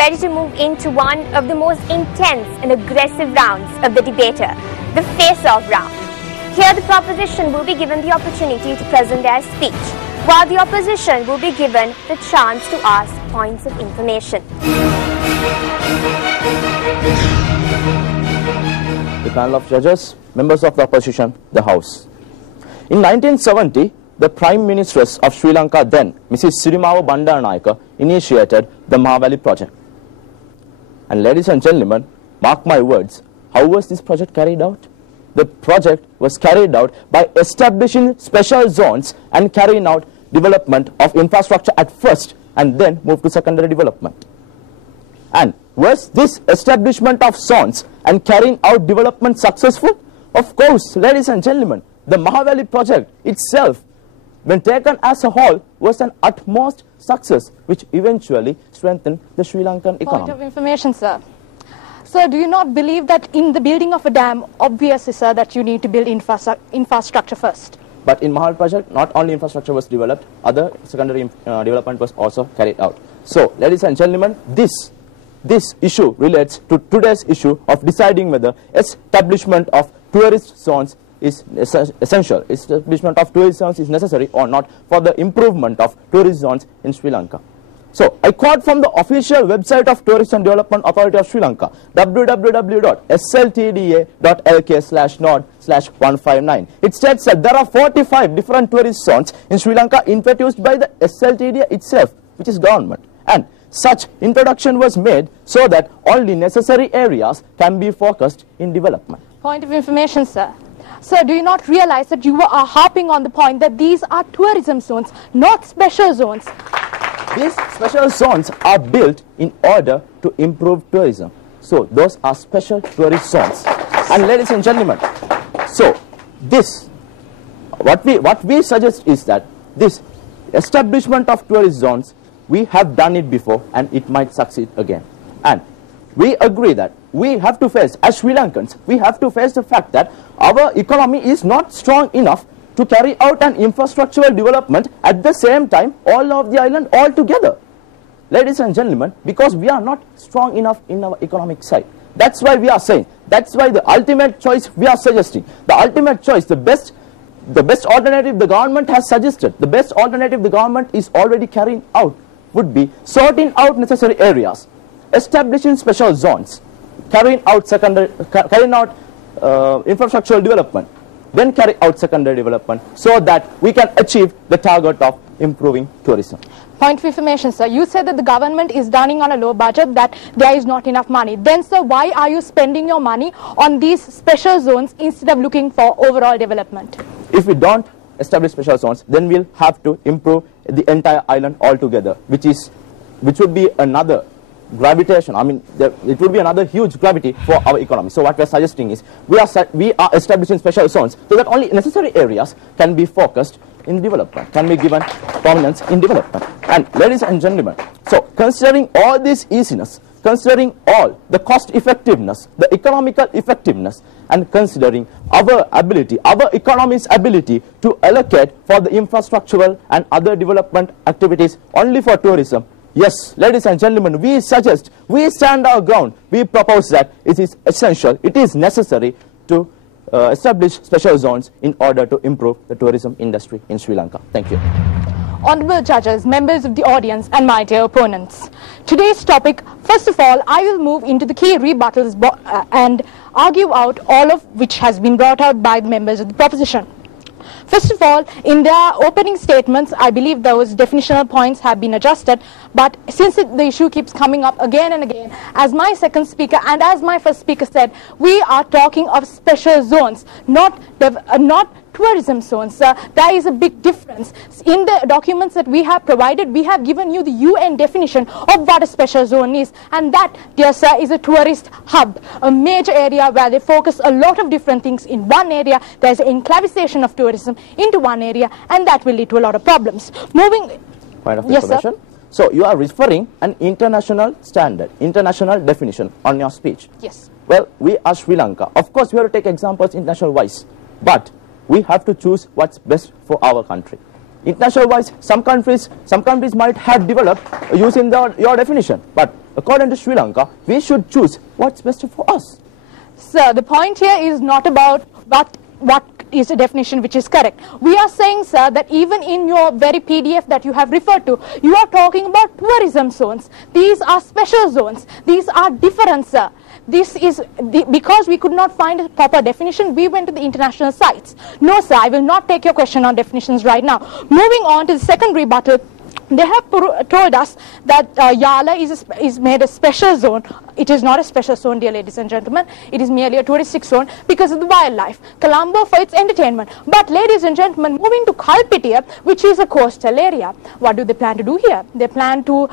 ready to move into one of the most intense and aggressive rounds of the debater, the face-off round. Here the proposition will be given the opportunity to present their speech, while the opposition will be given the chance to ask points of information. The panel of judges, members of the opposition, the House. In 1970, the Prime Ministress of Sri Lanka then, Mrs. Sirimava Bandaranaike, initiated the Mahaweli project. And ladies and gentlemen, mark my words, how was this project carried out? The project was carried out by establishing special zones and carrying out development of infrastructure at first and then move to secondary development. And was this establishment of zones and carrying out development successful? Of course, ladies and gentlemen, the Mahaweli project itself, when taken as a whole, was an utmost success which eventually strengthened the Sri Lankan economy. Point of information, sir. Sir, do you not believe that in the building of a dam, obviously, sir, that you need to build infrastructure first? But in Mahaweli project, not only infrastructure was developed, other secondary development was also carried out. So, ladies and gentlemen, this issue relates to today's issue of deciding whether establishment of tourist zones is essential. Establishment of tourist zones is necessary or not for the improvement of tourist zones in Sri Lanka. So, I quote from the official website of Tourism Development Authority of Sri Lanka, www.sltda.lk/nod/159. It states that there are 45 different tourist zones in Sri Lanka introduced by the SLTDA itself, which is government. And such introduction was made so that only necessary areas can be focused in development. Point of information, sir. Sir, do you not realize that you are harping on the point that these are tourism zones, not special zones? These special zones are built in order to improve tourism. So those are special tourist zones. And ladies and gentlemen, so what we suggest is that this establishment of tourist zones, we have done it before and it might succeed again. And we agree that we have to face, as Sri Lankans, we have to face the fact that our economy is not strong enough to carry out an infrastructural development at the same time all of the island all together. Ladies and gentlemen, because we are not strong enough in our economic side. That's why we are saying, that's why the ultimate choice we are suggesting, the ultimate choice, the best alternative the government has suggested, the best alternative the government is already carrying out would be sorting out necessary areas, establishing special zones, carrying out infrastructural development, then carry out secondary development so that we can achieve the target of improving tourism. Point of information, sir. You said that the government is running on a low budget, that there is not enough money. Then, sir, why are you spending your money on these special zones instead of looking for overall development? If we don't establish special zones, then we'll have to improve the entire island altogether, which would be another gravitation. I mean, it would be another huge gravity for our economy. So what we are suggesting is we are establishing special zones so that only necessary areas can be focused in development, can be given prominence in development. And ladies and gentlemen, so considering all this easiness, considering all the cost effectiveness, the economical effectiveness, and considering our ability, our economy's ability to allocate for the infrastructural and other development activities only for tourism, yes, ladies and gentlemen, we suggest, we stand our ground, we propose that it is essential, it is necessary to establish special zones in order to improve the tourism industry in Sri Lanka. Thank you. Honorable judges, members of the audience, and my dear opponents. Today's topic, first of all, I will move into the key rebuttals and argue out all of which has been brought out by the members of the proposition. First of all, in their opening statements, I believe those definitional points have been adjusted, but since the issue keeps coming up again and again, as my second speaker and as my first speaker said, we are talking of special zones, not tourism zones. There is a big difference. In the documents that we have provided, we have given you the UN definition of what a special zone is, and that, dear sir, is a tourist hub, a major area where they focus a lot of different things in one area. There is an enclavization of tourism into one area, and that will lead to a lot of problems. Moving... Point of yes, information. sir? So you are referring an international standard, international definition on your speech. Yes. Well, we are Sri Lanka. Of course, we have to take examples international wise, but we have to choose what's best for our country. International wise, some countries might have developed using your definition, but according to Sri Lanka, we should choose what's best for us. Sir, the point here is not about what is the definition which is correct. We are saying, sir, that even in your very PDF that you have referred to, you are talking about tourism zones. These are special zones. These are different, sir. This is because we could not find a proper definition, we went to the international sites. No, sir, I will not take your question on definitions right now. Moving on to the second rebuttal, they have told us that Yala is made a special zone. It is not a special zone, dear ladies and gentlemen. It is merely a touristic zone because of the wildlife. Colombo for its entertainment. But ladies and gentlemen, moving to Kalpitiya, which is a coastal area, what do they plan to do here? They plan to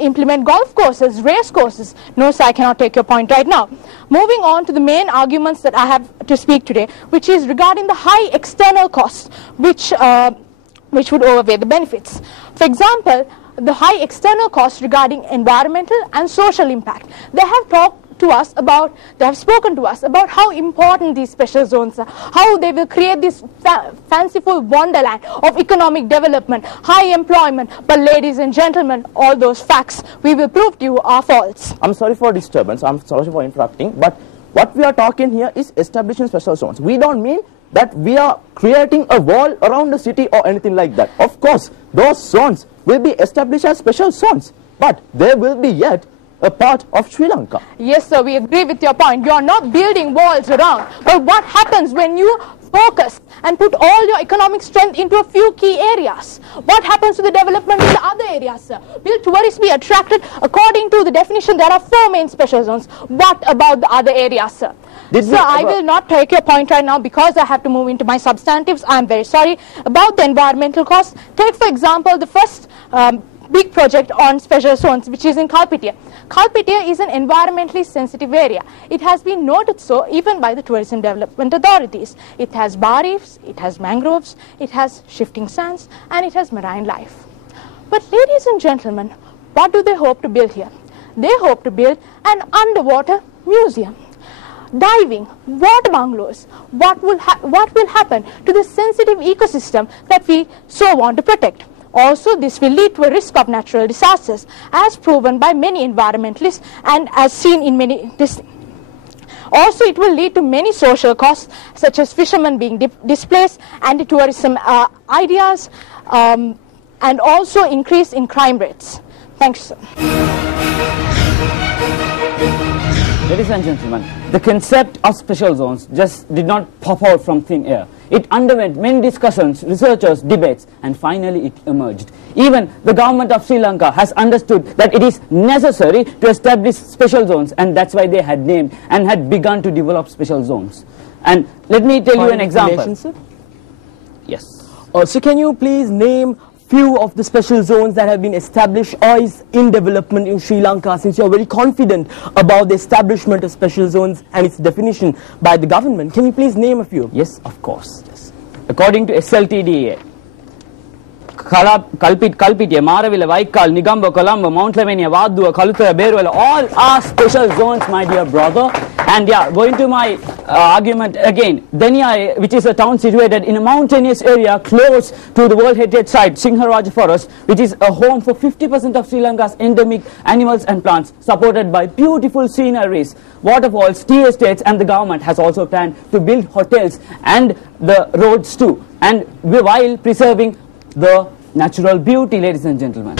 implement golf courses, race courses. No, sir, I cannot take your point right now. Moving on to the main arguments that I have to speak today, which is regarding the high external costs, which would overweigh the benefits. For example, the high external costs regarding environmental and social impact. They have spoken to us about how important these special zones are, how they will create this fanciful wonderland of economic development, high employment. But ladies and gentlemen, all those facts we will prove to you are false. I'm sorry for disturbance, I'm sorry for interrupting, but what we are talking here is establishing special zones. We don't mean that we are creating a wall around the city or anything like that. Of course, those zones will be established as special zones, but they will be yet a part of Sri Lanka. Yes, sir, we agree with your point. You are not building walls around. But what happens when you focus and put all your economic strength into a few key areas? What happens to the development in the other areas, sir? Will tourists be attracted? According to the definition, there are 4 main special zones. What about the other areas, sir? Sir, I will not take your point right now because I have to move into my substantives. I am very sorry. About the environmental costs, take for example the first big project on special zones, which is in Kalpitiya. Kalpitiya is an environmentally sensitive area. It has been noted so even by the tourism development authorities. It has bar reefs, it has mangroves, it has shifting sands, and it has marine life. But ladies and gentlemen, what do they hope to build here? They hope to build an underwater museum. Diving, water bungalows, what will happen to the sensitive ecosystem that we so want to protect? Also, this will lead to a risk of natural disasters, as proven by many environmentalists and as seen in many. Also, it will lead to many social costs, such as fishermen being displaced, anti-tourism ideas, and also increase in crime rates. Thanks, sir. Ladies and gentlemen, the concept of special zones just did not pop out from thin air. It underwent many discussions, researchers, debates, and finally it emerged. Even the government of Sri Lanka has understood that it is necessary to establish special zones, and that's why they had named and had begun to develop special zones. And let me tell you an example. Sir? Yes. So can you please name few of the special zones that have been established or is in development in Sri Lanka, since you are very confident about the establishment of special zones and its definition by the government? Can you please name a few? Yes, of course. Yes. According to SLTDA, Kalpitiya, Maravilla, Vaikal, Negombo, Colombo, Mount Lavenia, Vadua, Kalutara, Beruwala, all are special zones, my dear brother. And yeah, going to my argument again, Denia, which is a town situated in a mountainous area close to the World Heritage Site, Singharaja Forest, which is a home for 50% of Sri Lanka's endemic animals and plants, supported by beautiful sceneries, waterfalls, tea estates, and the government has also planned to build hotels and the roads too, and while preserving the natural beauty, ladies and gentlemen.